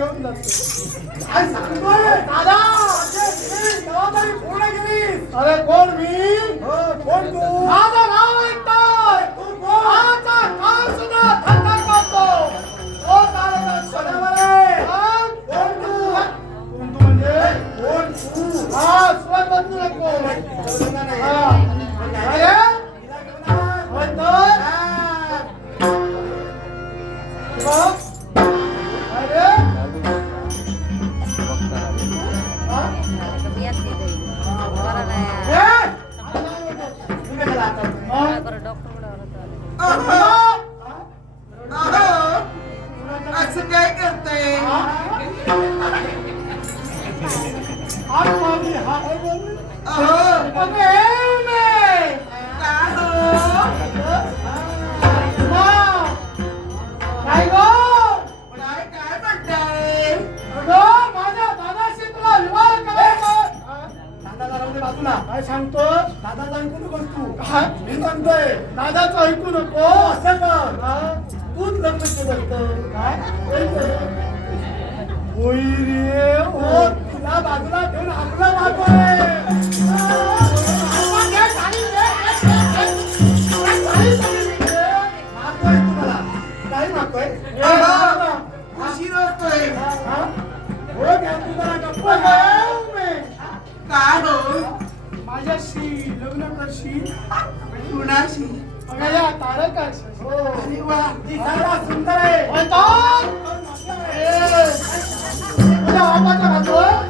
घेऊन जातो दादा दादा अरे कोण मी हो, कोण तू माझं नाव ऐकतोय तू कोण सुद्धा करतो ओ हो, कोण तू कोण म्हणजे कोण तू हा दादाच ऐकू नको असं का तूच लग्न केलं काय होई रे हो तुला बाजूला ठेवून आपला बाजू हो, काय हो माझ्याशी लग्न करशील कुणाशी बघायला तारक सुंदर आहे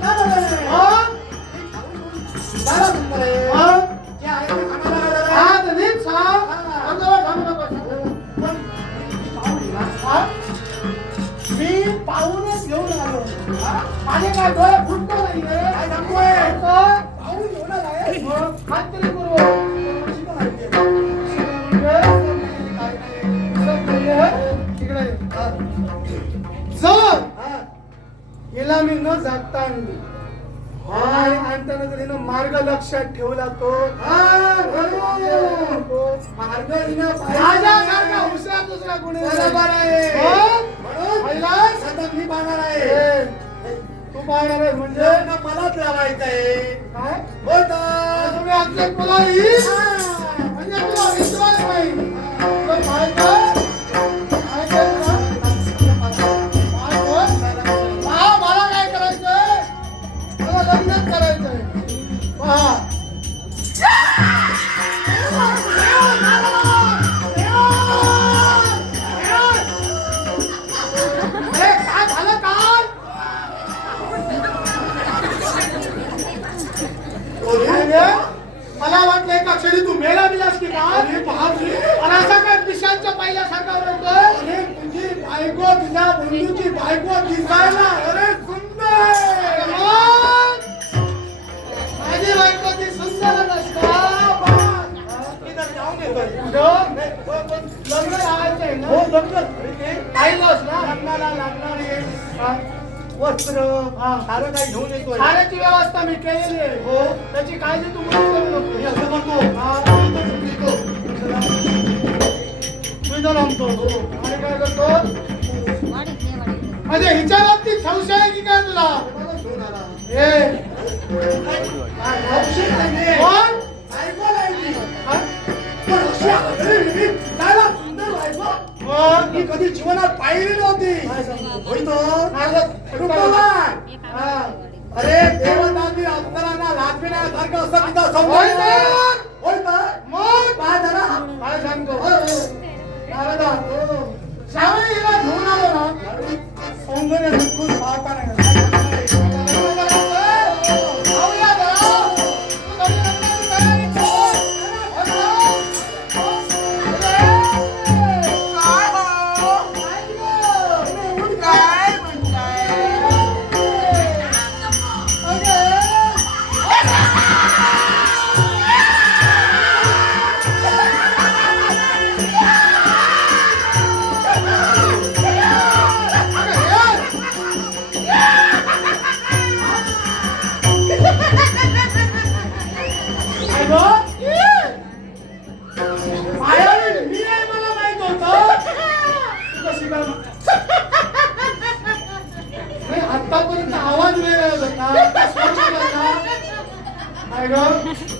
जागता आणली हाय आणताना जर मार्ग लक्षात ठेवला तो मार्ग राजासारखा हुशार दुसरा कोणी बरोबर आहे म्हणून कैलास आता मी पाहणार आहे तू पाहणार आहे म्हणजे मलाच लावायचं आहे काय हो तुम्ही आपल्या मला म्हणजे मला वाटलं का क्षणी तू मेला बिलास की का अरे बापरे असा काय पिशांच्या पाहिल्यासारखा ओरडतोय अरे तुझी म्हणजे बायको तुझ्या बंधूची बायको दिसायला अरे सुंदर माझी बायको ती सुंदर हो, हो. लग्न ना हो, लागणारे वस्त्र काही घेऊन येतो व्यवस्था मी केलेली आहे हो त्याची काळजी तुम्ही शब्द लांबतो आणि काय करतो म्हणजे हिच्यावर ती संशय आहे की काय कधी जीवनात पाहिली नव्हती अरे देवदादी अवतारांना होय तर काय सांगतो I go.